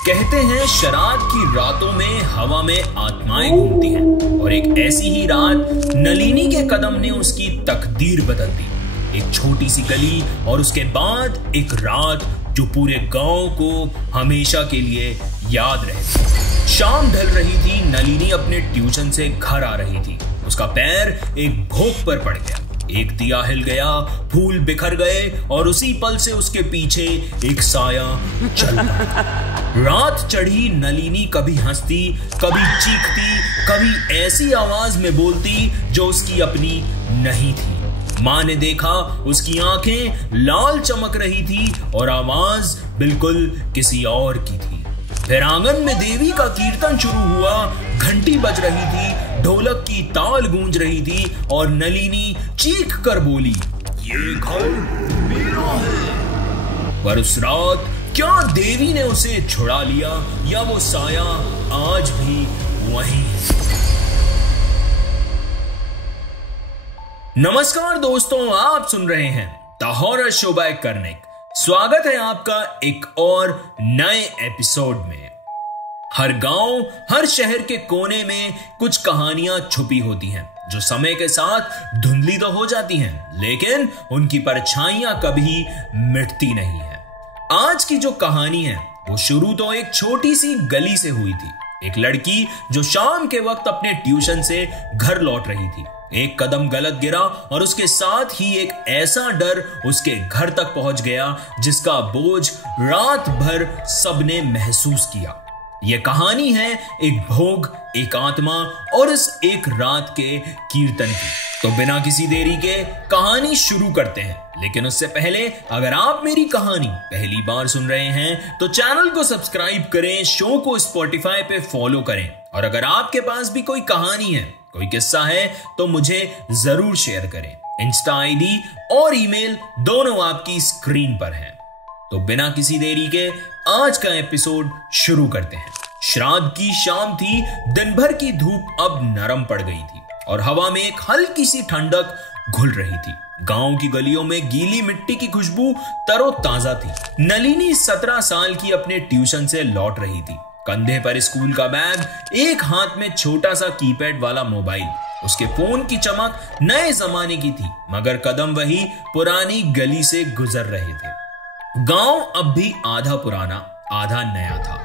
कहते हैं शराब की रातों में हवा में आत्माएं घूमती हैं और एक ऐसी ही रात नलिनी के कदम ने उसकी तकदीर बदल दी। एक छोटी सी गली और उसके बाद एक रात जो पूरे गांव को हमेशा के लिए याद रहेगी। शाम ढल रही थी, नलिनी अपने ट्यूशन से घर आ रही थी। उसका पैर एक भोग पर पड़ गया, एक दिया हिल गया, फूल बिखर गए और उसी पल से उसके पीछे एक साया चल पड़ा। रात चढ़ी, नलिनी कभी हंसती, कभी चीखती, कभी ऐसी आवाज में बोलती जो उसकी अपनी नहीं थी। मां ने देखा, उसकी आंखें लाल चमक रही थी और आवाज बिल्कुल किसी और की थी। फिर आंगन में देवी का कीर्तन शुरू हुआ, घंटी बज रही थी, ढोलक की ताल गूंज रही थी और नलिनी चीख कर बोली, ये घर मेरा है। पर उस रात क्या देवी ने उसे छुड़ा लिया या वो साया आज भी वहीं है? नमस्कार दोस्तों, आप सुन रहे हैं the horror show by Karnik. स्वागत है आपका एक और नए एपिसोड में। हर गांव, हर शहर के कोने में कुछ कहानियां छुपी होती हैं जो समय के साथ धुंधली तो हो जाती हैं, लेकिन उनकी परछाइयां कभी मिटती नहीं है। आज की जो कहानी है वो शुरू तो एक छोटी सी गली से हुई थी। एक लड़की जो शाम के वक्त अपने ट्यूशन से घर लौट रही थी। एक कदम गलत गिरा और उसके साथ ही एक ऐसा डर उसके घर तक पहुंच गया जिसका बोझ रात भर सबने महसूस किया। यह कहानी है एक भोग, एक आत्मा और इस एक रात के कीर्तन की। तो बिना किसी देरी के कहानी शुरू करते हैं, लेकिन उससे पहले अगर आप मेरी कहानी पहली बार सुन रहे हैं तो चैनल को सब्सक्राइब करें, शो को स्पॉटिफाई पे फॉलो करें और अगर आपके पास भी कोई कहानी है, कोई किस्सा है तो मुझे जरूर शेयर करें। इंस्टा आईडी और ईमेल दोनों आपकी स्क्रीन पर हैं। तो बिना किसी देरी के आज का एपिसोड शुरू करते हैं। श्राद्ध की शाम थी, दिन भर की धूप अब नरम पड़ गई थी और हवा में एक हल्की सी ठंडक घुल रही थी। गांव की गलियों में गीली मिट्टी की खुशबू तरोताजा थी। नलिनी 17 साल की अपने ट्यूशन से लौट रही थी। कंधे पर स्कूल का बैग, एक हाथ में छोटा सा कीपैड वाला मोबाइल। उसके फोन की चमक नए जमाने की थी, मगर कदम वही पुरानी गली से गुजर रहे थे। गांव अब भी आधा पुराना आधा नया था।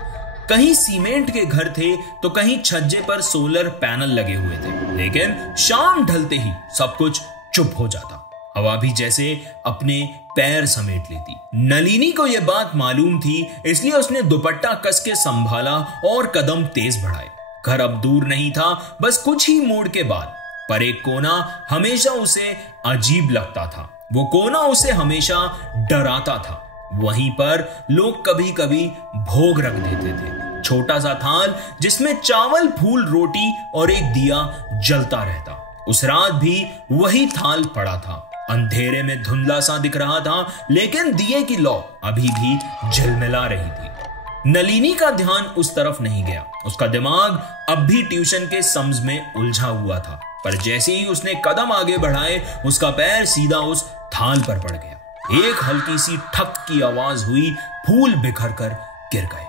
कहीं सीमेंट के घर थे तो कहीं छज्जे पर सोलर पैनल लगे हुए थे, लेकिन शाम ढलते ही सब कुछ चुप हो जाता। हवा भी जैसे अपने पैर समेट लेती। नलिनी को यह बात मालूम थी, इसलिए उसने दुपट्टा कस के संभाला और कदम तेज बढ़ाए। घर अब दूर नहीं था, बस कुछ ही मोड़ के बाद। पर एक कोना हमेशा उसे अजीब लगता था। वो कोना उसे हमेशा डराता था। वहीं पर लोग कभी कभी भोग रख देते थे, छोटा सा थाल जिसमें चावल, फूल, रोटी और एक दिया जलता रहता। उस रात भी वही थाल पड़ा था। अंधेरे में धुंधला सा दिख रहा था, लेकिन दिए की लौ अभी भी झिलमिला रही थी। नलिनी का ध्यान उस तरफ नहीं गया। उसका दिमाग अब भी ट्यूशन के सम्स में उलझा हुआ था। पर जैसे ही उसने कदम आगे बढ़ाए, उसका पैर सीधा उस थाल पर पड़ गया। एक हल्की सी ठक की आवाज हुई, फूल बिखर कर गिर गए,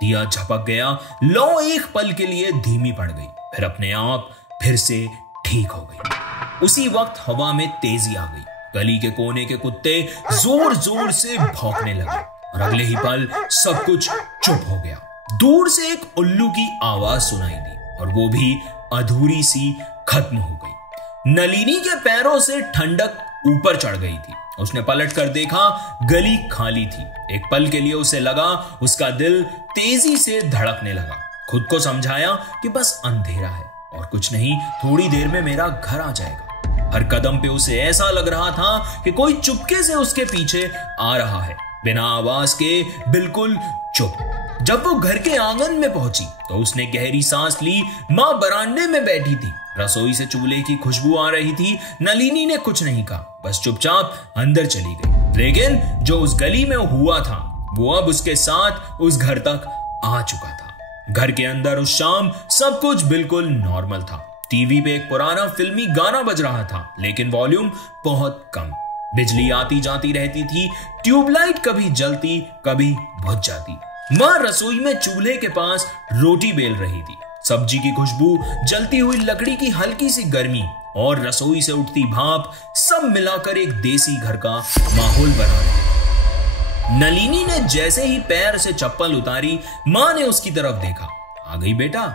दिया झपक गया, लौ एक पल के लिए धीमी पड़ गई, फिर अपने आप फिर से ठीक हो गई। उसी वक्त हवा में तेजी आ गई। गली के कोने के कुत्ते जोर जोर से भौंकने लगे और अगले ही पल सब कुछ चुप हो गया। दूर से एक उल्लू की आवाज सुनाई दी और वो भी अधूरी सी खत्म हो गई। नलिनी के पैरों से ठंडक ऊपर चढ़ गई थी। उसने पलट कर देखा, गली खाली थी। एक पल के लिए उसे लगा, उसका दिल तेजी से धड़कने लगा। खुद को समझाया कि बस अंधेरा है और कुछ नहीं, थोड़ी देर में मेरा घर आ जाएगा। हर कदम पे उसे ऐसा लग रहा था कि कोई चुपके से उसके पीछे आ रहा है, बिना आवाज के, बिल्कुल चुप। जब वो घर के आंगन में पहुंची तो उसने गहरी सांस ली। मां बरामदे में बैठी थी, रसोई से चूल्हे की खुशबू आ रही थी। नलिनी ने कुछ नहीं कहा, बस चुपचाप अंदर चली गई। लेकिन जो उस गली में हुआ था वो अब उसके साथ उस घर तक आ चुका था। घर के अंदर उस शाम सब कुछ बिल्कुल नॉर्मल था। टीवी पे एक पुराना फिल्मी गाना बज रहा था, लेकिन वॉल्यूम बहुत कम। बिजली आती जाती रहती थी, ट्यूबलाइट कभी जलती कभी बुझ जाती। मां रसोई में चूल्हे के पास रोटी बेल रही थी। सब्जी की खुशबू, जलती हुई लकड़ी की हल्की सी गर्मी और रसोई से उठती भाप सब मिलाकर एक देसी घर का माहौल बना रहे। नलिनी ने जैसे ही पैर से चप्पल उतारी, मां ने उसकी तरफ देखा। आ गई बेटा?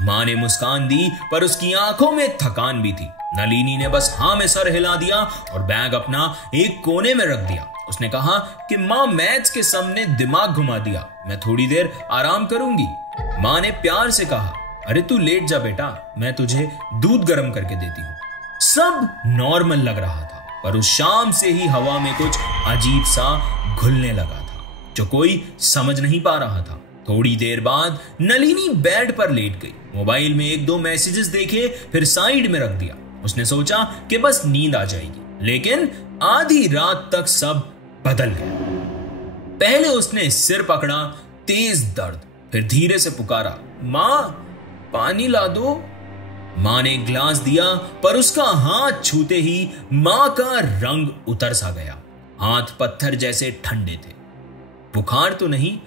मां ने मुस्कान दी, पर उसकी आंखों में थकान भी थी। नलिनी ने बस हाँ में सर हिला दिया और बैग अपना एक कोने में रख दिया। उसने कहा कि मां, मैथ्स के सम ने दिमाग घुमा दिया, मैं थोड़ी देर आराम करूंगी। मां ने प्यार से कहा, अरे तू लेट जा बेटा, मैं तुझे दूध गर्म करके देती हूं। सब नॉर्मल लग रहा था, पर उस शाम से ही हवा में कुछ अजीब सा घुलने लगा था, जो कोई समझ नहीं पा रहा था। थोड़ी देर बाद नलिनी बेड पर लेट गई। मोबाइल में 1-2 मैसेजेस देखे, फिर साइड में रख दिया। उसने सोचा कि बस नींद आ जाएगी, लेकिन आधी रात तक सब बदल गया। पहले उसने सिर पकड़ा, तेज दर्द, फिर धीरे से पुकारा, मां पानी ला दो। मां ने ग्लास दिया, पर उसका हाथ छूते ही मां का रंग उतर सा गया। हाथ पत्थर जैसे ठंडे थे। बुखार तो नहीं?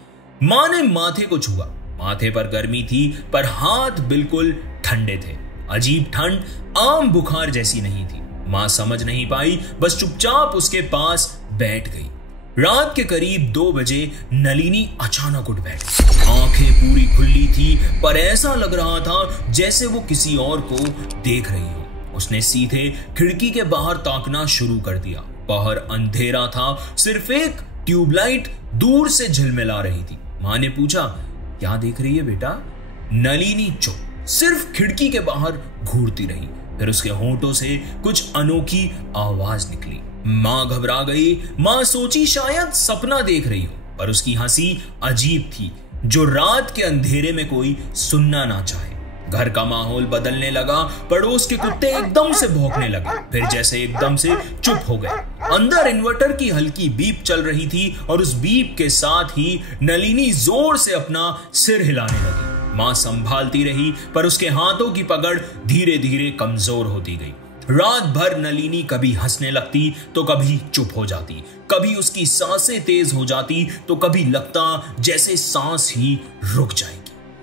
मां ने माथे को छुआ। माथे पर गर्मी थी, पर हाथ बिल्कुल ठंडे थे। अजीब ठंड, आम बुखार जैसी नहीं थी। मां समझ नहीं पाई, बस चुपचाप उसके पास बैठ गई। रात के करीब 2 बजे नलिनी अचानक उठ बैठी। आंखें पूरी खुली थी, पर ऐसा लग रहा था जैसे वो किसी और को देख रही हो। उसने सीधे खिड़की के बाहर ताकना शुरू कर दिया। बाहर अंधेरा था, सिर्फ एक ट्यूबलाइट दूर से झिलमिला रही थी। मां ने पूछा, क्या देख रही है बेटा? नलिनी चुप, सिर्फ खिड़की के बाहर घूरती रही। फिर उसके होंठों से कुछ अनोखी आवाज निकली। मां घबरा गई। मां सोची शायद सपना देख रही हो, पर उसकी हंसी अजीब थी, जो रात के अंधेरे में कोई सुनना ना चाहे। घर का माहौल बदलने लगा। पड़ोस के कुत्ते एकदम से भौंकने लगे, फिर जैसे एकदम से चुप हो गए। अंदर इन्वर्टर की हल्की बीप चल रही थी, और उस बीप के साथ ही नलिनी जोर से अपना सिर हिलाने लगी। मां संभालती रही, पर उसके हाथों की पकड़ धीरे धीरे कमजोर होती गई। रात भर नलिनी कभी हंसने लगती तो कभी चुप हो जाती, कभी उसकी सांसें तेज हो जाती तो कभी लगता जैसे सांस ही रुक जाएगी।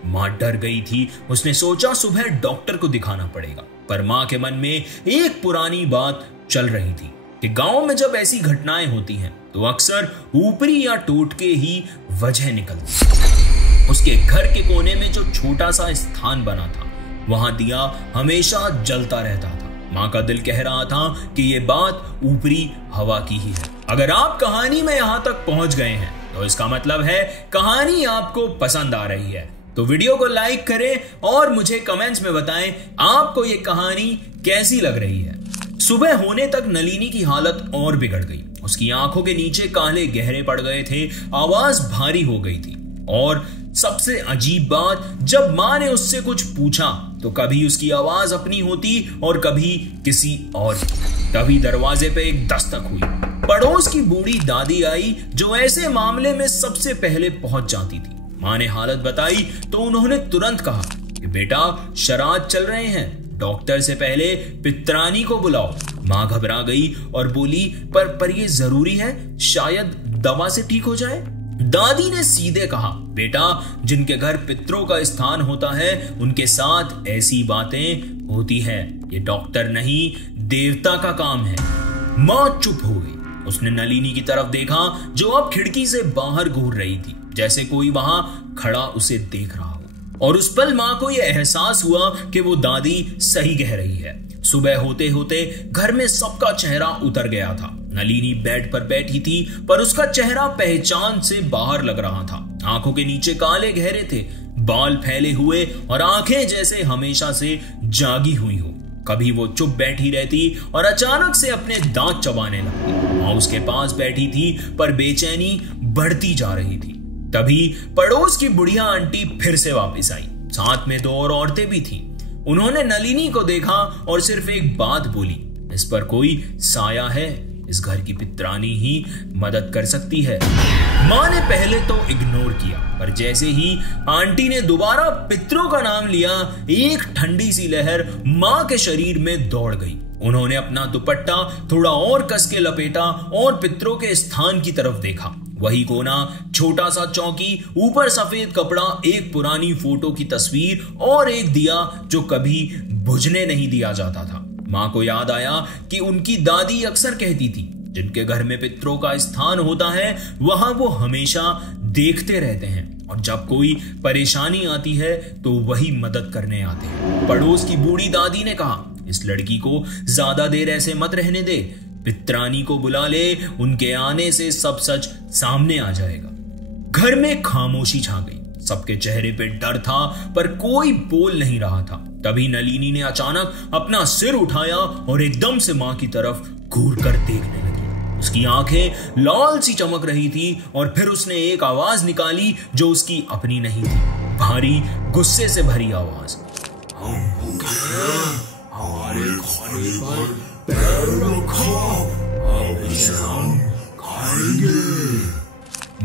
मां डर गई थी। उसने सोचा सुबह डॉक्टर को दिखाना पड़ेगा, पर मां के मन में एक पुरानी बात चल रही थी कि गांव में जब ऐसी घटनाएं होती हैं तो अक्सर ऊपरी या टोटके ही वजह निकलती। उसके घर के कोने में जो छोटा सा स्थान बना था, वहां दिया हमेशा जलता रहता था। मां का दिल कह रहा था कि यह बात ऊपरी हवा की ही है। अगर आप कहानी में यहां तक पहुंच गए हैं तो इसका मतलब है कहानी आपको पसंद आ रही है। तो वीडियो को लाइक करें और मुझे कमेंट्स में बताएं आपको यह कहानी कैसी लग रही है। सुबह होने तक नलिनी की हालत और बिगड़ गई। उसकी आंखों के नीचे काले गहरे पड़ गए थे, आवाज भारी हो गई थी, और सबसे अजीब बात, जब मां ने उससे कुछ पूछा तो कभी उसकी आवाज अपनी होती और कभी किसी और की। तभी दरवाजे पे एक दस्तक हुई। पड़ोस की बूढ़ी दादी आई, जो ऐसे मामले में सबसे पहले पहुंच जाती थी। मां ने हालत बताई तो उन्होंने तुरंत कहा कि बेटा श्राद्ध चल रहे हैं, डॉक्टर से पहले पित्रानी को बुलाओ। मां घबरा गई और बोली, पर ये जरूरी है, शायद दवा से ठीक हो जाए। दादी ने सीधे कहा, बेटा जिनके घर पितरों का स्थान होता है उनके साथ ऐसी बातें होती है। ये डॉक्टर नहीं, देवता का काम है। मां चुप हो गई। उसने नलिनी की तरफ देखा, जो अब खिड़की से बाहर घूर रही थी, जैसे कोई वहां खड़ा उसे देख रहा हो। और उस पल मां को यह एहसास हुआ कि वो दादी सही कह रही है। सुबह होते होते घर में सबका चेहरा उतर गया था। नलिनी बेड पर बैठी थी, पर उसका चेहरा पहचान से बाहर लग रहा था। आंखों के नीचे काले गहरे थे, बाल फैले हुए और आंखें जैसे हमेशा से जागी हुई हो। कभी वो चुप बैठी रहती और अचानक से अपने दांत चबाने लगती। मां उसके पास बैठी थी, पर बेचैनी बढ़ती जा रही थी। तभी पड़ोस की बुढ़िया आंटी फिर से वापस आई। साथ में 2 और औरतें भी थीं। उन्होंने नलिनी को देखा और सिर्फ एक बात बोली, इस पर कोई साया है, इस घर की पित्रानी ही मदद कर सकती है। मां ने पहले तो इग्नोर किया, पर जैसे ही आंटी ने दोबारा पितरों का नाम लिया, एक ठंडी सी लहर मां के शरीर में दौड़ गई। उन्होंने अपना दुपट्टा थोड़ा और कस के लपेटा और पितरों के स्थान की तरफ देखा। वही कोना, छोटा सा चौकी, ऊपर सफेद कपड़ा, एक पुरानी फोटो की तस्वीर और एक दिया जो कभी बुझने नहीं दिया जाता था। माँ को याद आया कि उनकी दादी अक्सर कहती थी, जिनके घर में पितरों का स्थान होता है वहां वो हमेशा देखते रहते हैं और जब कोई परेशानी आती है तो वही मदद करने आते हैं। पड़ोस की बूढ़ी दादी ने कहा, इस लड़की को ज्यादा देर ऐसे मत रहने दे, पित्रानी को बुला ले, उनके आने से सब सच सामने आ जाएगा। घर में खामोशी छा गई। सबके चेहरे पे डर था पर कोई बोल नहीं रहा था। तभी नलिनी ने अचानक अपना सिर उठाया और एकदम से मां की तरफ घूर कर देखने लगी। उसकी आंखें लाल सी चमक रही थी और फिर उसने एक आवाज निकाली जो उसकी अपनी नहीं थी, भारी गुस्से से भरी आवाज। हमारे खाने पर पैर रखो, अब इसे हम खाएंगे।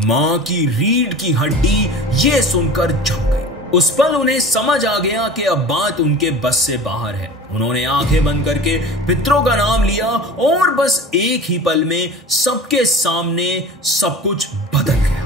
मां की रीढ़ की हड्डी ये सुनकर झुक गई। उस पल उन्हें समझ आ गया कि अब बात उनके बस से बाहर है। उन्होंने आंखें बंद करके पितरों का नाम लिया और बस एक ही पल में सबके सामने सब कुछ बदल गया।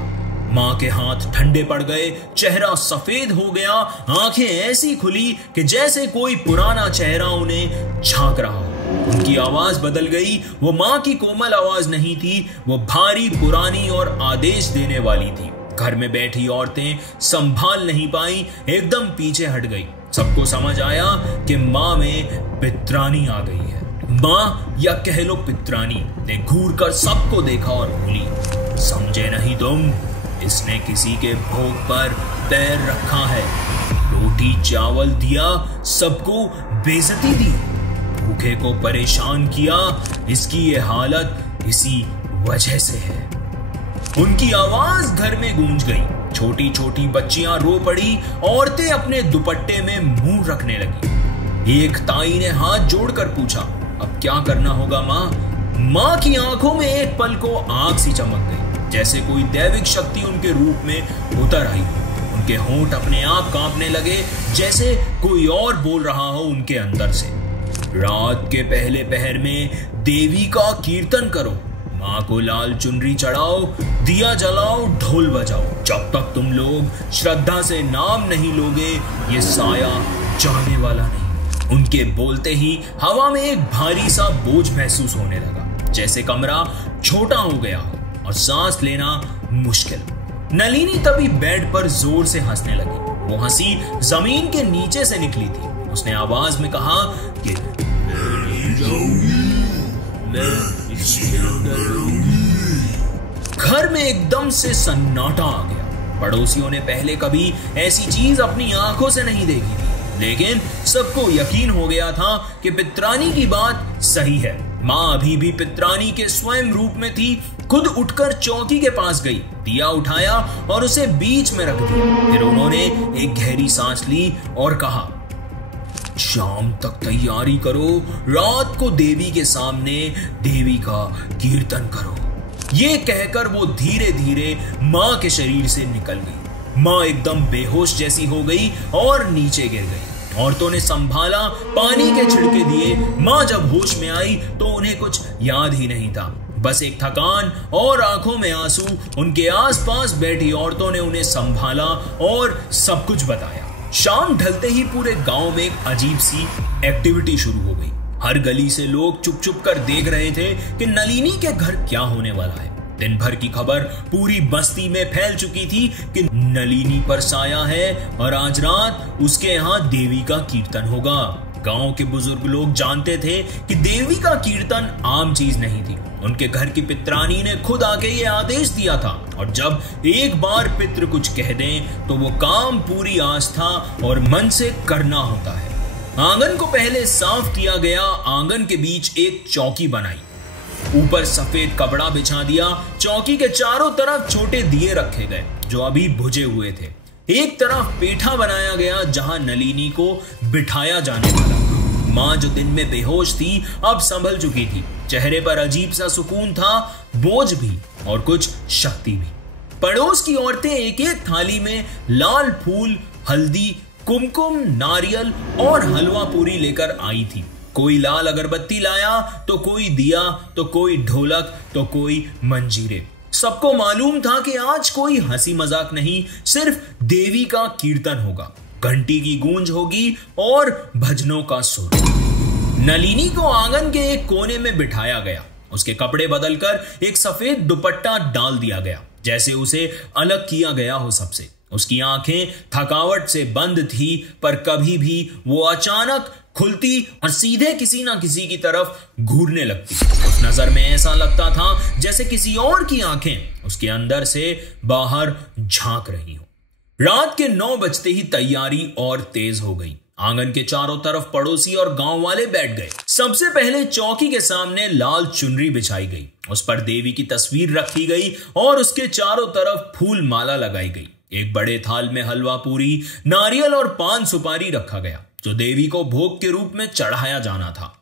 मां के हाथ ठंडे पड़ गए, चेहरा सफेद हो गया, आंखें ऐसी खुली कि जैसे कोई पुराना चेहरा उन्हें झांक रहा हो। उनकी आवाज बदल गई। वो मां की कोमल आवाज नहीं थी, वो भारी, पुरानी और आदेश देने वाली थी। घर में बैठी औरतें संभाल नहीं पाई, एकदम पीछे हट गई। सबको समझ आया कि मां में पित्रानी आ गई है। मां या कह लो पित्रानी ने घूर कर सबको देखा और बोली, समझे नहीं तुम, इसने किसी के भोग पर पैर रखा है, रोटी चावल दिया, सबको बेइज्जती दी, भूखे को परेशान किया, इसकी ये हालत इसी वजह से है। उनकी आवाज घर में गूंज गई। छोटी छोटी बच्चियां रो पड़ी, औरतें अपने दुपट्टे में मुंह रखने लगी। एक ताई ने हाथ जोड़कर पूछा, अब क्या करना होगा मां? मां की आंखों में एक पल को आग सी चमक गई, जैसे कोई दैविक शक्ति उनके रूप में उतर आई। उनके होंठ अपने आप कांपने लगे, जैसे कोई और बोल रहा हो उनके अंदर से। रात के पहले पहर में देवी का कीर्तन करो, मां को लाल चुनरी चढ़ाओ, दिया जलाओ, ढोल बजाओ। जब तक तुम लोग श्रद्धा से नाम नहीं लोगे, ये साया जाने वाला नहीं। उनके बोलते ही हवा में एक भारी सा बोझ महसूस होने लगा, जैसे कमरा छोटा हो गया हो और सांस लेना मुश्किल। नलिनी तभी बेड पर जोर से हंसने लगी। वो हंसी जमीन के नीचे से निकली थी। उसने आवाज में कहा कि मैं नहीं जाऊंगी, मैं इसी के अंदर रहूंगी। घर में एकदम से सन्नाटा आ गया। पड़ोसियों ने पहले कभी ऐसी चीज अपनी आंखों से नहीं देखी थी, लेकिन सबको यकीन हो गया था कि पित्रानी की बात सही है। मां अभी भी पित्रानी के स्वयं रूप में थी। खुद उठकर चौकी के पास गई, दिया उठाया और उसे बीच में रख दिया। फिर उन्होंने एक गहरी सांस ली और कहा, शाम तक तैयारी करो, रात को देवी के सामने देवी का कीर्तन करो। ये कहकर वो धीरे धीरे मां के शरीर से निकल गई। मां एकदम बेहोश जैसी हो गई और नीचे गिर गई। औरतों ने संभाला, पानी के छिड़के दिए। मां जब होश में आई तो उन्हें कुछ याद ही नहीं था, बस एक थकान और आंखों में आंसू। उनके आसपास बैठी औरतों ने उन्हें संभाला और सब कुछ बताया। शाम ढलते ही पूरे गांव में एक अजीब सी एक्टिविटी शुरू हो गई। हर गली से लोग चुप चुप कर देख रहे थे कि नलिनी के घर क्या होने वाला है। दिन भर की खबर पूरी बस्ती में फैल चुकी थी कि नलिनी पर साया है और आज रात उसके यहाँ देवी का कीर्तन होगा। गांव के बुजुर्ग लोग जानते थे कि देवी का कीर्तन आम चीज नहीं थी। उनके घर की पित्रानी ने खुद आके ये आदेश दिया था और जब एक बार पितृ कुछ कह दें तो वो काम पूरी आस्था और मन से करना होता है। आंगन को पहले साफ किया गया। आंगन के बीच एक चौकी बनाई, ऊपर सफेद कपड़ा बिछा दिया। चौकी के चारों तरफ छोटे दिए रखे गए जो अभी बुझे हुए थे। एक तरफ पेठा बनाया गया जहां नलिनी को बिठाया जाने वाला। मां जो दिन में बेहोश थी अब संभल चुकी थी। चेहरे पर अजीब सा सुकून था, बोझ भी और कुछ शक्ति भी। पड़ोस की औरतें एक एक थाली में लाल फूल, हल्दी, कुमकुम, नारियल और हलवा पूरी लेकर आई थी। कोई लाल अगरबत्ती लाया, तो कोई दिया, तो कोई ढोलक, तो कोई मंजीरे। सबको मालूम था कि आज कोई हंसी मजाक नहीं, सिर्फ देवी का कीर्तन होगा, घंटी की गूंज होगी और भजनों का सुर। नलिनी को आंगन के एक कोने में बिठाया गया। उसके कपड़े बदलकर एक सफेद दुपट्टा डाल दिया गया, जैसे उसे अलग किया गया हो सबसे। उसकी आंखें थकावट से बंद थी, पर कभी भी वो अचानक खुलती और सीधे किसी ना किसी की तरफ घूरने लगती। उस नजर में ऐसा लगता था जैसे किसी और की आंखें उसके अंदर से बाहर झांक रही हो। रात के 9 बजते ही तैयारी और तेज हो गई। आंगन के चारों तरफ पड़ोसी और गांव वाले बैठ गए। सबसे पहले चौकी के सामने लाल चुनरी बिछाई गई, उस पर देवी की तस्वीर रखी गई और उसके चारों तरफ फूल माला लगाई गई। एक बड़े थाल में हलवा पूरी, नारियल और पान सुपारी रखा गया, जो देवी को भोग के रूप में चढ़ाया जाना था।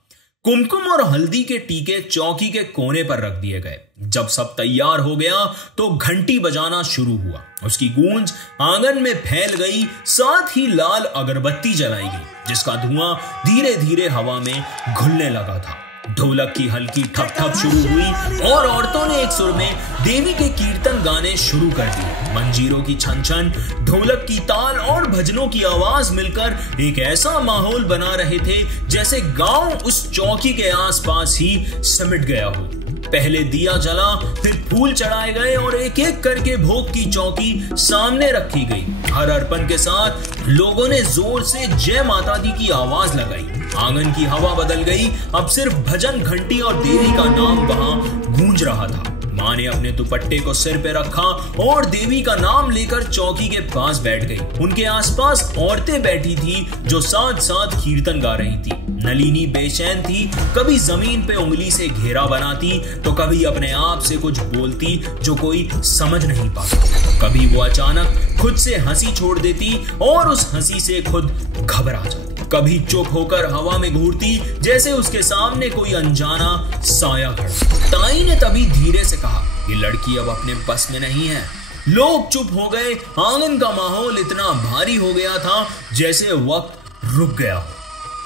कुमकुम और हल्दी के टीके चौकी के कोने पर रख दिए गए। जब सब तैयार हो गया तो घंटी बजाना शुरू हुआ। उसकी गूंज आंगन में फैल गई, साथ ही लाल अगरबत्ती जलाई गई, जिसका धुआं धीरे धीरे हवा में घुलने लगा था। ढोलक की हल्की ठप ठप शुरू हुई और औरतों ने एक सुर में देवी के कीर्तन गाने शुरू कर दिए। मंजीरों की छन छन, ढोलक की ताल और भजनों की आवाज मिलकर एक ऐसा माहौल बना रहे थे जैसे गांव उस चौकी के आसपास ही सिमट गया हो। पहले दिया जला, फिर फूल चढ़ाए गए और एक एक करके भोग की चौकी सामने रखी गई। हर अर्पण के साथ लोगों ने जोर से जय माता दी की आवाज लगाई। आंगन की हवा बदल गई। अब सिर्फ भजन, घंटी और देवी का नाम वहां गूंज रहा था। मां ने अपने दुपट्टे को सिर पे रखा और देवी का नाम लेकर चौकी के पास बैठ गई। उनके आसपास औरतें बैठी थी जो साथ साथ कीर्तन गा रही थी। नलिनी बेचैन थी, कभी जमीन पे उंगली से घेरा बनाती तो कभी अपने आप से कुछ बोलती जो कोई समझ नहीं पाता। कभी वो अचानक खुद से हंसी छोड़ देती और उस हंसी से खुद घबरा जाती। कभी चुप होकर हवा में घूरती जैसे उसके सामने कोई अनजाना साया खड़ा। ताई ने तभी धीरे से कहा, ये लड़की अब अपने बस में नहीं है। लोग चुप हो गए। आंगन का माहौल इतना भारी हो गया था जैसे वक्त रुक गया हो।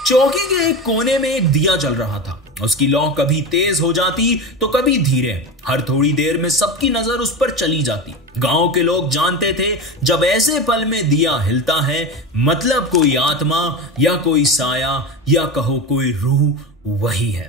चौकी के एक कोने में एक दिया जल रहा था। उसकी लौ कभी तेज हो जाती तो कभी धीरे। हर थोड़ी देर में सबकी नजर उस पर चली जाती। गांव के लोग जानते थे जब ऐसे पल में दिया हिलता है मतलब कोई आत्मा या कोई साया या कहो कोई रूह वही है।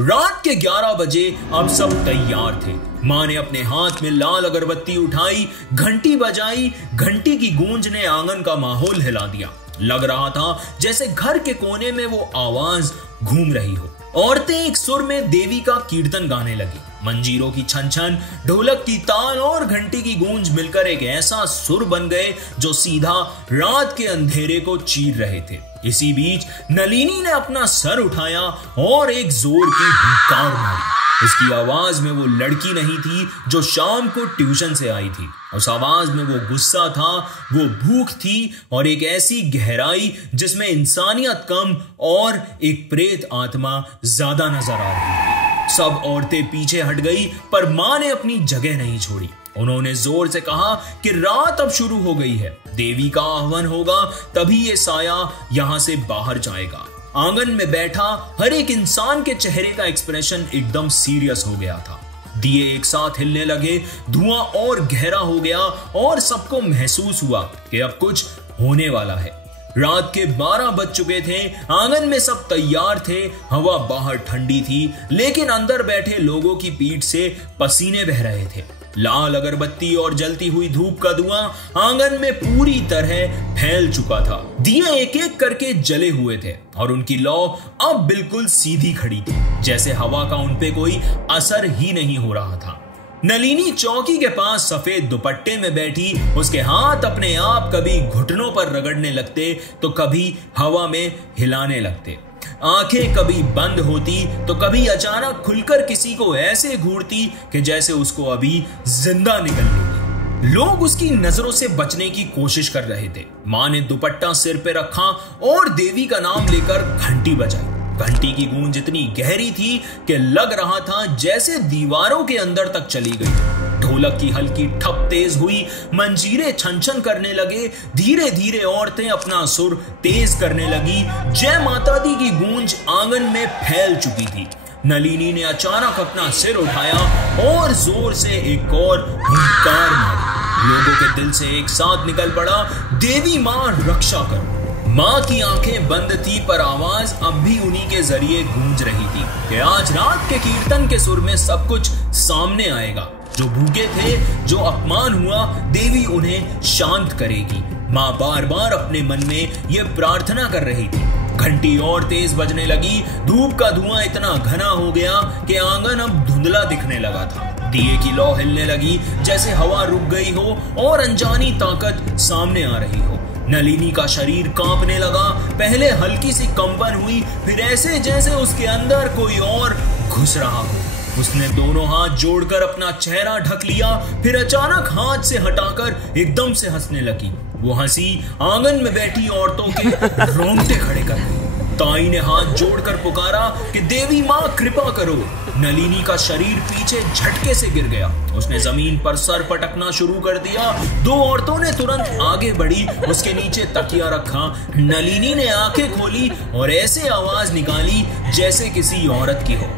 रात के 11 बजे अब सब तैयार थे। मां ने अपने हाथ में लाल अगरबत्ती उठाई, घंटी बजाई। घंटी की गूंज ने आंगन का माहौल हिला दिया। लग रहा था जैसे घर के कोने में वो आवाज घूम रही हो। औरतें एक सुर में देवी का कीर्तन गाने लगी। मंजीरों की छन छन, ढोलक की ताल और घंटी की गूंज मिलकर एक ऐसा सुर बन गए जो सीधा रात के अंधेरे को चीर रहे थे। इसी बीच नलिनी ने अपना सर उठाया और एक जोर की हुंकार मारी। उसकी आवाज में वो लड़की नहीं थी जो शाम को ट्यूशन से आई थी। उस आवाज में वो गुस्सा था, वो भूख थी और एक ऐसी गहराई जिसमें इंसानियत कम और एक प्रेत आत्मा ज्यादा नजर आ रही थी। सब औरतें पीछे हट गई, पर मां ने अपनी जगह नहीं छोड़ी। उन्होंने जोर से कहा कि रात अब शुरू हो गई है, देवी का आह्वान होगा, तभी ये साया यहां से बाहर जाएगा। आंगन में बैठा हर एक इंसान के चेहरे का एक्सप्रेशन एकदम सीरियस हो गया था। दिए एक साथ हिलने लगे, धुआं और गहरा हो गया और सबको महसूस हुआ कि अब कुछ होने वाला है। रात के 12 बज चुके थे। आंगन में सब तैयार थे। हवा बाहर ठंडी थी, लेकिन अंदर बैठे लोगों की पीठ से पसीने बह रहे थे। लाल अगरबत्ती और जलती हुई धूप का धुआं आंगन में पूरी तरह फैल चुका था। दिए एक एक करके जले हुए थे और उनकी लौ अब बिल्कुल सीधी खड़ी थी, जैसे हवा का उनपे कोई असर ही नहीं हो रहा था। नलिनी चौकी के पास सफेद दुपट्टे में बैठी, उसके हाथ अपने आप कभी घुटनों पर रगड़ने लगते तो कभी हवा में हिलाने लगते। आंखें कभी बंद होती तो कभी अचानक खुलकर किसी को ऐसे घूरती कि जैसे उसको अभी जिंदा निकल लेगी। लोग उसकी नजरों से बचने की कोशिश कर रहे थे। मां ने दुपट्टा सिर पे रखा और देवी का नाम लेकर घंटी बजाई। घंटी की गूंज इतनी गहरी थी कि लग रहा था जैसे दीवारों के अंदर तक चली गई। ढोलक की हल्की ठप तेज हुई, मंजीरे छन छन करने लगे। धीरे धीरे औरतें अपना सुर तेज करने लगी। जय माता दी की गूंज आंगन में फैल चुकी थी। नलिनी ने अचानक अपना सिर उठाया और जोर से एक और हुंकार मारी। लोगों के दिल से एक साथ निकल पड़ा, देवी मां रक्षा करो। मां की आंखें बंद थी, पर आवाज अब भी उन्हीं के जरिए गूंज रही थी कि आज रात के कीर्तन के सुर में सब कुछ सामने आएगा। जो भूखे थे, जो अपमान हुआ, देवी उन्हें शांत करेगी। मां बार बार अपने मन में यह प्रार्थना कर रही थी। घंटी और तेज बजने लगी। धूप का धुआं इतना घना हो गया कि आंगन अब धुंधला दिखने लगा था। दिए की लौ हिलने लगी, जैसे हवा रुक गई हो और अनजानी ताकत सामने आ रही हो। नलिनी का शरीर कांपने लगा। पहले हल्की सी कंपन हुई, फिर ऐसे जैसे उसके अंदर कोई और घुस रहा हो। उसने दोनों हाथ जोड़कर अपना चेहरा ढक लिया, फिर अचानक हाथ से हटाकर एकदम से हंसने लगी। वो हंसी आंगन में बैठी औरतों के रोंगटे खड़े कर गई। ताई ने हाथ जोड़कर पुकारा कि देवी मां कृपा करो। नलिनी का शरीर पीछे झटके से गिर गया। उसने जमीन पर सर पटकना शुरू कर दिया। दो औरतों ने तुरंत आगे बढ़ी, उसके नीचे तकिया रखा। नलिनी ने आंखें खोली और ऐसे आवाज निकाली जैसे किसी औरत की हो।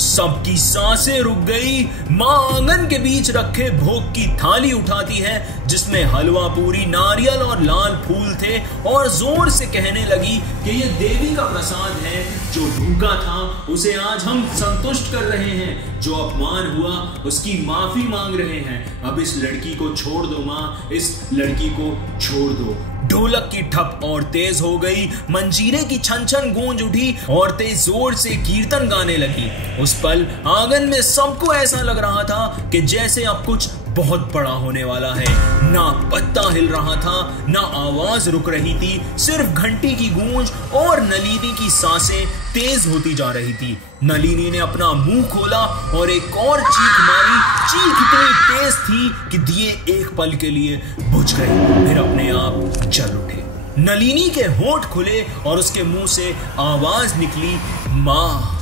सबकी सांसें रुक गई। मां आंगन के बीच रखे भोग की थाली उठाती है, जिसमें हलवा पूरी, नारियल और लाल फूल थे, और जोर से कहने लगी कि ये देवी का प्रसाद है। जो भूखा था उसे आज हम संतुष्ट कर रहे हैं। जो अपमान हुआ उसकी माफी मांग रहे हैं। अब इस लड़की को छोड़ दो मां, इस लड़की को छोड़ दो। ढोलक की ठप और तेज हो गई। मंजीरे की छन छन गूंज उठी। औरतें जोर से कीर्तन गाने लगी। उस पल आंगन में सबको ऐसा लग रहा था कि जैसे अब कुछ बहुत बड़ा होने वाला है। ना पत्ता हिल रहा था, ना आवाज रुक रही थी। सिर्फ घंटी की गूंज और नलिनी की सांसें तेज होती जा रही थी। नलिनी ने अपना मुंह खोला और एक और चीख मारी। चीख इतनी तेज थी कि दिए एक पल के लिए बुझ गए, फिर अपने आप जल उठे। नलिनी के होंठ खुले और उसके मुंह से आवाज निकली, मां।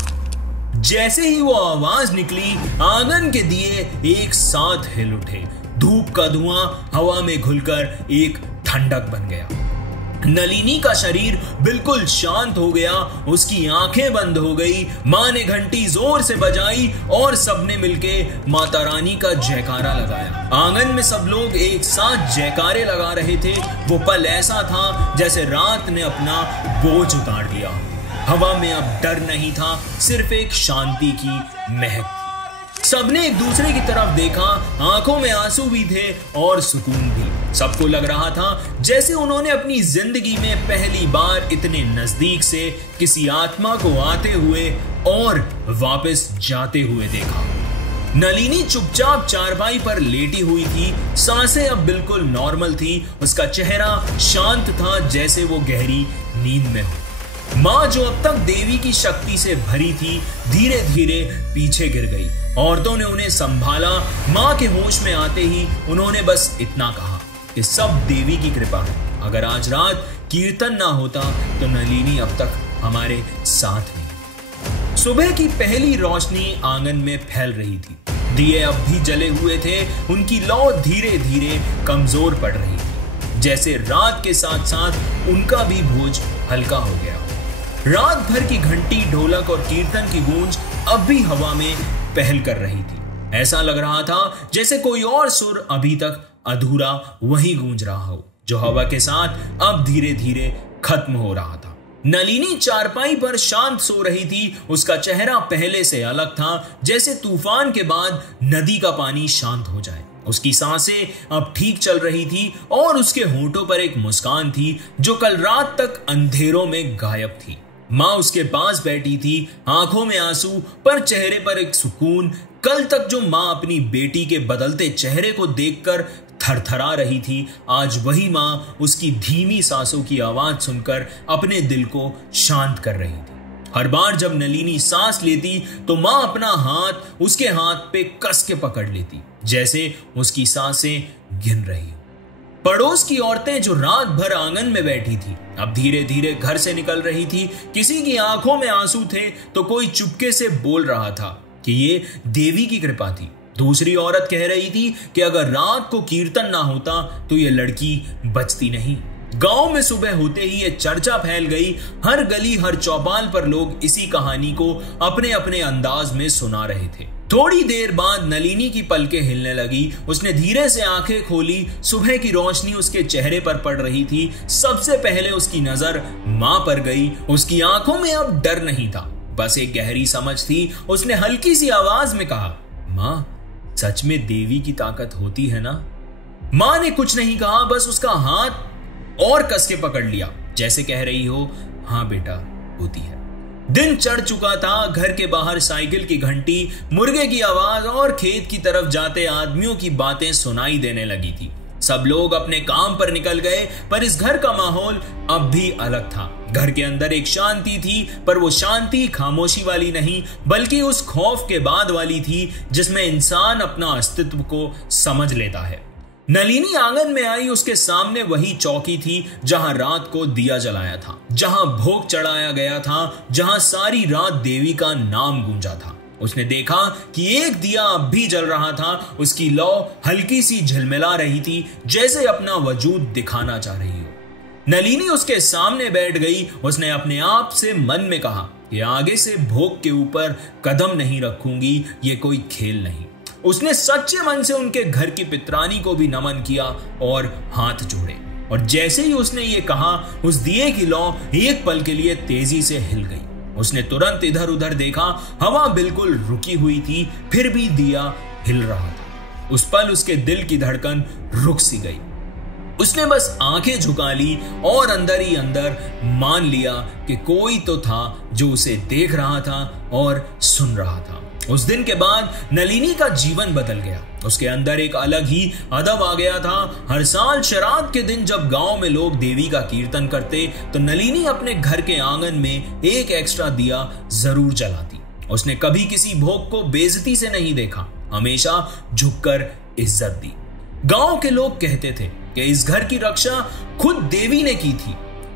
जैसे ही वो आवाज निकली, आंगन के दिए एक साथ हिल उठे। धूप का धुआं हवा में घुलकर एक ठंडक बन गया। नलिनी का शरीर बिल्कुल शांत हो गया। उसकी आंखें बंद हो गई। मां ने घंटी जोर से बजाई और सबने मिलके माता रानी का जयकारा लगाया। आंगन में सब लोग एक साथ जयकारे लगा रहे थे। वो पल ऐसा था जैसे रात ने अपना बोझ उतार दिया। हवा में अब डर नहीं था, सिर्फ एक शांति की महक थी। सबने एक दूसरे की तरफ देखा। आंखों में आंसू भी थे और सुकून भी। सबको लग रहा था जैसे उन्होंने अपनी जिंदगी में पहली बार इतने नजदीक से किसी आत्मा को आते हुए और वापस जाते हुए देखा। नलिनी चुपचाप चारपाई पर लेटी हुई थी। सांसें अब बिल्कुल नॉर्मल थी। उसका चेहरा शांत था, जैसे वो गहरी नींद में हो। मां, जो अब तक देवी की शक्ति से भरी थी, धीरे धीरे पीछे गिर गई। औरतों ने उन्हें संभाला। मां के होश में आते ही उन्होंने बस इतना कहा कि सब देवी की कृपा है। अगर आज रात कीर्तन ना होता तो नलिनी अब तक हमारे साथ नहीं। सुबह की पहली रोशनी आंगन में फैल रही थी। दिए अब भी जले हुए थे। उनकी लौ धीरे धीरे कमजोर पड़ रही थी, जैसे रात के साथ साथ उनका भी बोझ हल्का हो गया। रात भर की घंटी, ढोलक और कीर्तन की गूंज अब भी हवा में पहल कर रही थी। ऐसा लग रहा था जैसे कोई और सुर अभी तक अधूरा वही गूंज रहा हो, जो हवा के साथ अब धीरे धीरे खत्म हो रहा था। नलिनी चारपाई पर शांत सो रही थी। उसका चेहरा पहले से अलग था, जैसे तूफान के बाद नदी का पानी शांत हो जाए। उसकी सांसें अब ठीक चल रही थी और उसके होंठों पर एक मुस्कान थी जो कल रात तक अंधेरों में गायब थी। मां उसके पास बैठी थी, आंखों में आंसू पर चेहरे पर एक सुकून। कल तक जो मां अपनी बेटी के बदलते चेहरे को देखकर थरथरा रही थी, आज वही मां उसकी धीमी सांसों की आवाज सुनकर अपने दिल को शांत कर रही थी। हर बार जब नलिनी सांस लेती तो मां अपना हाथ उसके हाथ पे कस के पकड़ लेती, जैसे उसकी सांसें गिन रही हो। पड़ोस की औरतें जो रात भर आंगन में बैठी थी अब धीरे धीरे घर से निकल रही थी। किसी की आंखों में आंसू थे तो कोई चुपके से बोल रहा था कि ये देवी की कृपा थी। दूसरी औरत कह रही थी कि अगर रात को कीर्तन ना होता तो ये लड़की बचती नहीं। गांव में सुबह होते ही ये चर्चा फैल गई। हर गली हर चौपाल पर लोग इसी कहानी को अपने अपने अंदाज में सुना रहे थे। थोड़ी देर बाद नलिनी की पलकें हिलने लगी। उसने धीरे से आंखें खोली। सुबह की रोशनी उसके चेहरे पर पड़ रही थी। सबसे पहले उसकी नजर मां पर गई। उसकी आंखों में अब डर नहीं था, बस एक गहरी समझ थी। उसने हल्की सी आवाज में कहा, मां, सच में देवी की ताकत होती है ना? मां ने कुछ नहीं कहा, बस उसका हाथ और कस के पकड़ लिया, जैसे कह रही हो, हाँ बेटा, होती है। दिन चढ़ चुका था। घर के बाहर साइकिल की घंटी, मुर्गे की आवाज और खेत की तरफ जाते आदमियों की बातें सुनाई देने लगी थी। सब लोग अपने काम पर निकल गए, पर इस घर का माहौल अब भी अलग था। घर के अंदर एक शांति थी, पर वो शांति खामोशी वाली नहीं, बल्कि उस खौफ के बाद वाली थी जिसमें इंसान अपना अस्तित्व को समझ लेता है। नलिनी आंगन में आई। उसके सामने वही चौकी थी जहां रात को दिया जलाया था, जहां भोग चढ़ाया गया था, जहां सारी रात देवी का नाम गूंजा था। उसने देखा कि एक दिया अब भी जल रहा था। उसकी लौ हल्की सी झिलमिला रही थी, जैसे अपना वजूद दिखाना चाह रही हो। नलिनी उसके सामने बैठ गई। उसने अपने आप से मन में कहा कि आगे से भोग के ऊपर कदम नहीं रखूंगी, ये कोई खेल नहीं। उसने सच्चे मन से उनके घर की पितरानी को भी नमन किया और हाथ जोड़े। और जैसे ही उसने ये कहा, उस दिए की लौ एक पल के लिए तेजी से हिल गई। उसने तुरंत इधर उधर देखा। हवा बिल्कुल रुकी हुई थी, फिर भी दिया हिल रहा था। उस पल उसके दिल की धड़कन रुक सी गई। उसने बस आंखें झुका ली और अंदर ही अंदर मान लिया कि कोई तो था जो उसे देख रहा था और सुन रहा था। उस दिन के बाद नलिनी का जीवन बदल गया। उसके अंदर एक अलग ही अदब आ गया था। हर साल शराब के दिन जब गांव में लोग देवी का कीर्तन करते तो नलिनी अपने घर के आंगन में एक एक्स्ट्रा दिया जरूर जलाती। उसने कभी किसी भोग को बेइज्जती से नहीं देखा, हमेशा झुककर इज्जत दी। गांव के लोग कहते थे कि इस घर की रक्षा खुद देवी ने की थी।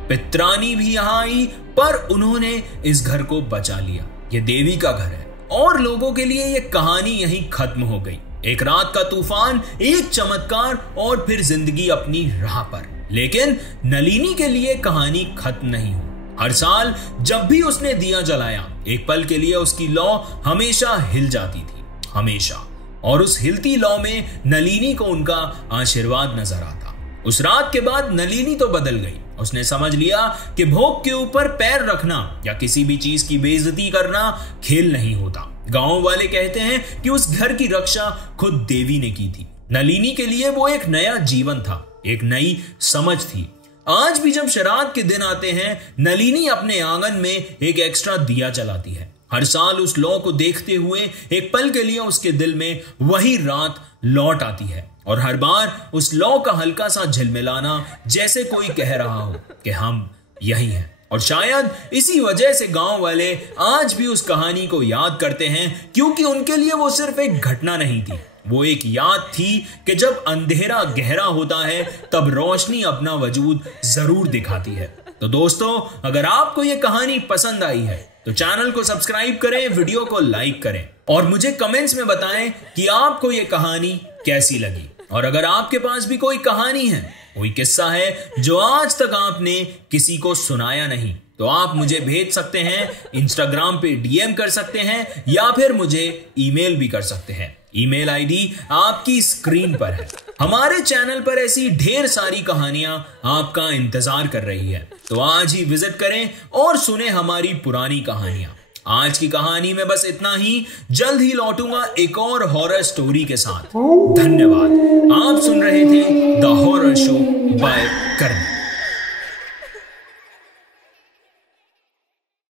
पितरानी भी यहां आई, पर उन्होंने इस घर को बचा लिया। ये देवी का घर है। और लोगों के लिए यह कहानी यहीं खत्म हो गई। एक रात का तूफान, एक चमत्कार और फिर जिंदगी अपनी राह पर। लेकिन नलिनी के लिए कहानी खत्म नहीं हुई। हर साल जब भी उसने दिया जलाया, एक पल के लिए उसकी लौ हमेशा हिल जाती थी, हमेशा। और उस हिलती लौ में नलिनी को उनका आशीर्वाद नजर आता। उस रात के बाद नलिनी तो बदल गई। उसने समझ लिया कि भोग के ऊपर पैर रखना या किसी भी चीज की बेइज्जती करना खेल नहीं होता। गांव वाले कहते हैं कि उस घर की रक्षा खुद देवी ने की थी। नलिनी के लिए वो एक नया जीवन था, एक नई समझ थी। आज भी जब शराब के दिन आते हैं, नलिनी अपने आंगन में एक एक्स्ट्रा दिया जलाती है। हर साल उस लौ को देखते हुए एक पल के लिए उसके दिल में वही रात लौट आती है। और हर बार उस लौ का हल्का सा झिलमिलाना, जैसे कोई कह रहा हो कि हम यही हैं। और शायद इसी वजह से गांव वाले आज भी उस कहानी को याद करते हैं, क्योंकि उनके लिए वो सिर्फ एक घटना नहीं थी, वो एक याद थी कि जब अंधेरा गहरा होता है तब रोशनी अपना वजूद जरूर दिखाती है। तो दोस्तों, अगर आपको ये कहानी पसंद आई है तो चैनल को सब्सक्राइब करें, वीडियो को लाइक करें और मुझे कमेंट्स में बताएं कि आपको ये कहानी कैसी लगी। और अगर आपके पास भी कोई कहानी है, कोई किस्सा है जो आज तक आपने किसी को सुनाया नहीं, तो आप मुझे भेज सकते हैं। इंस्टाग्राम पे डीएम कर सकते हैं या फिर मुझे ईमेल भी कर सकते हैं। ईमेल आईडी आपकी स्क्रीन पर है। हमारे चैनल पर ऐसी ढेर सारी कहानियां आपका इंतजार कर रही है, तो आज ही विजिट करें और सुने हमारी पुरानी कहानियां। आज की कहानी में बस इतना ही। जल्द ही लौटूंगा एक और हॉरर स्टोरी के साथ। धन्यवाद। आप सुन रहे थे the horror show by Karnik.